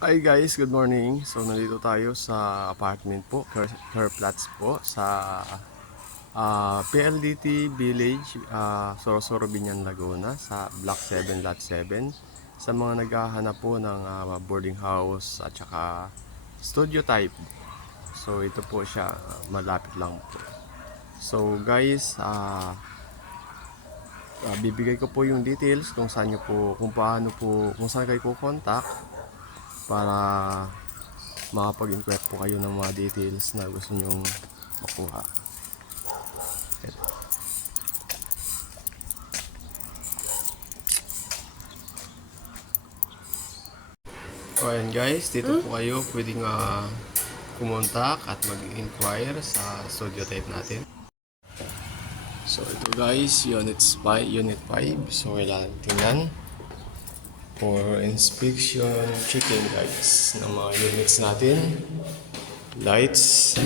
Hi guys, good morning. So nandito tayo sa apartment po, Flats po sa PLDT Village, Sorosoro, Binyan, Laguna sa Block 7, Lot 7. Sa mga naghahanap po ng boarding house at saka studio type. So ito po siya, malapit lang po. So guys, bibigay ko po yung details kung saan nyo po, kung paano po, kung saan kayo po contact para makapag-inquire po kayo ng mga details na gusto nyong makuha. So ayan guys, dito po kayo pwedeng kumontak at mag-inquire sa studio type natin. So ito guys, Unit 5. So kailangan tingnan for inspection, checking guys ng mga units natin, lights,